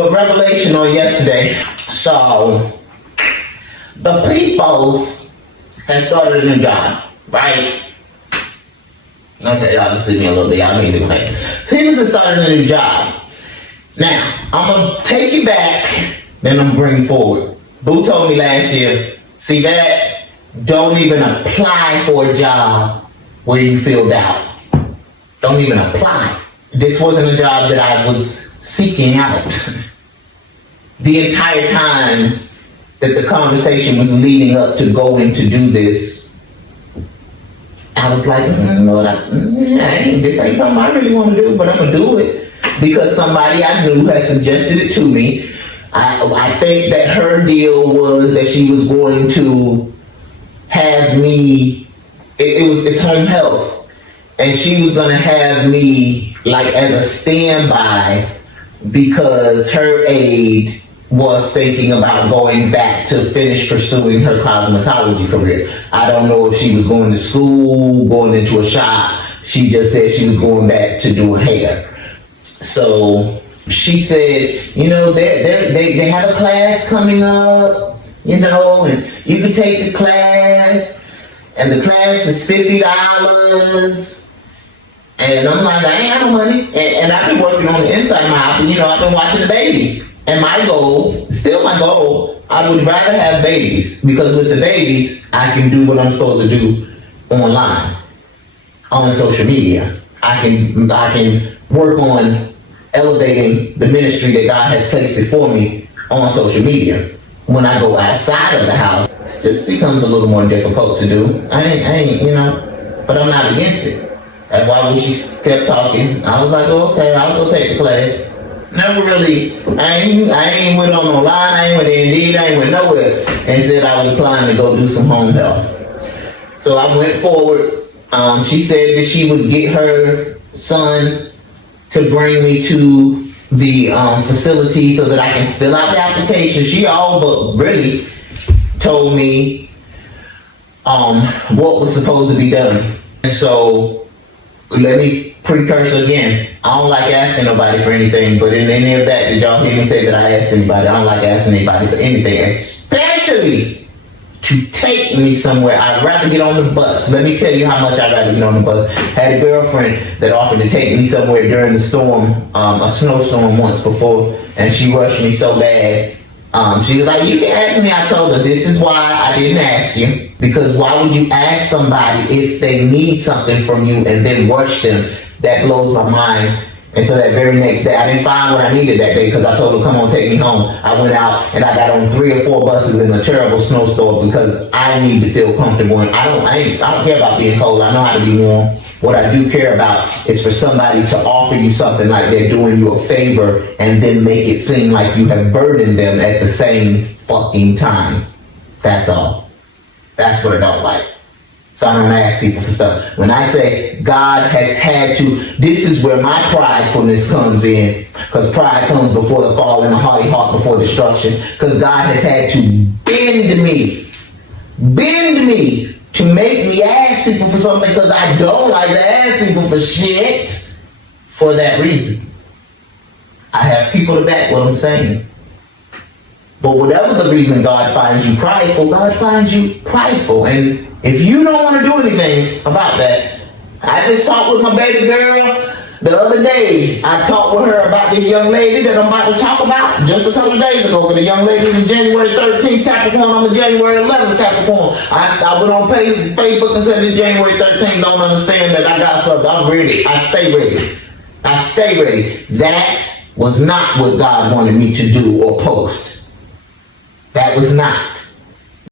But revelation on yesterday. So the peoples has started a new job, right? Okay, y'all just leave me a little bit. Y'all need to play. Peoples has started a new job. Now, I'm gonna take you back, then I'm gonna bring you forward. Boo told me last year, see that? Don't even apply for a job where you feel doubt. Don't even apply. This wasn't a job that I was seeking out. The entire time that the conversation was leading up to going to do this, I was like, Lord, this ain't something I really want to do, but I'm going to do it because somebody I knew had suggested it to me. I think that her deal was that she was going to have me, it's home health, and she was going to have me like as a standby because her aide was thinking about going back to finish pursuing her cosmetology career. I don't know if she was going to school, going into a shop. She just said she was going back to do hair. So she said, you know, they have a class coming up, you know, and you can take the class, and the class is $50. And I'm like, I ain't got no money. And I've been working on the inside of my house, you know, I've been watching the baby. And my goal, still my goal, I would rather have babies because with the babies, I can do what I'm supposed to do online, on social media. I can work on elevating the ministry that God has placed before me on social media. When I go outside of the house, it just becomes a little more difficult to do. I ain't, you know, but I'm not against it. That's why when she kept talking, I was like, oh, okay, I'll go take the class. Never really, I ain't went on no line, I ain't went Indeed, I ain't went nowhere, and said I was applying to go do some home health. So I went forward. She said that she would get her son to bring me to the facility so that I can fill out the application. She all but really told me what was supposed to be done. And so let me precursor again. I don't like asking nobody for anything, but in any of that, did y'all hear me say that I asked anybody? I don't like asking anybody for anything, especially to take me somewhere. I'd rather get on the bus. Let me tell you how much I'd rather get on the bus. Had a girlfriend that offered to take me somewhere during the storm, a snowstorm once before, and she rushed me so bad. She was like, you can ask me. I told her, this is why I didn't ask you. Because why would you ask somebody if they need something from you and then rush them? That blows my mind. And so that very next day, I didn't find what I needed that day because I told her, come on, take me home. I went out and I got on 3 or 4 buses in a terrible snowstorm because I need to feel comfortable. And I don't care about being cold. I know how to be warm. What I do care about is for somebody to offer you something like they're doing you a favor and then make it seem like you have burdened them at the same fucking time. That's all. That's what I don't like. So I don't ask people for stuff. When I say God has had to, this is where my pridefulness comes in. Because pride comes before the fall and a haughty heart before destruction. Because God has had to bend me to make me ask people for something because I don't like to ask people for shit for that reason. I have people to back what I'm saying. But whatever the reason God finds you prideful, God finds you prideful. And if you don't want to do anything about that, I just talked with my baby girl the other day. I talked with her about this young lady that I'm about to talk about just a couple of days ago. But the young lady is a January 13th Capricorn. I'm a January 11th Capricorn. I went on Facebook and said that January 13th don't understand that I got something. I'm ready. I stay ready. I stay ready. That was not what God wanted me to do or post. That was not.